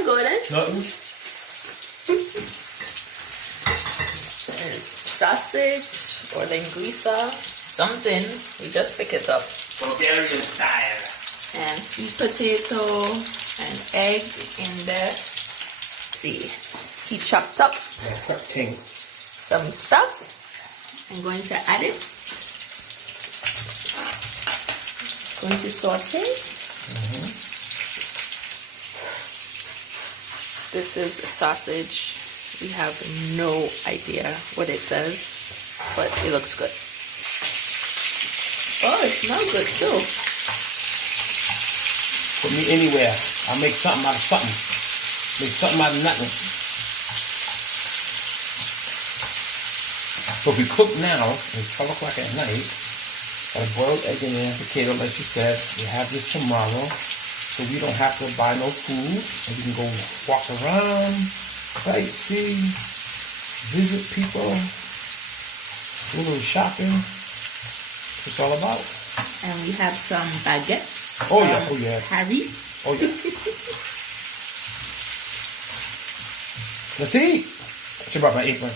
smelling good, eh? Nothing. There's sausage or linguiça, something. We just pick it up. Bulgarian style. And sweet potato and egg in there. See, he chopped up some stuff. I'm going to add it. Going to saute. This is sausage. We have no idea what it says, but it looks good. Oh, it smells good too. Put me anywhere. I'll make something out of something. Make something out of nothing. So if we cook now, it's 12 o'clock at night. Got a boiled egg in there, potato, like you said. We have this tomorrow. So we don't have to buy no food. And we can go walk around, sightsee, visit people, do a little shopping. That's what it's all about. And we have some baguettes. Oh yeah, oh yeah. Harry. Oh yeah. Let's eat. I should brought my apron.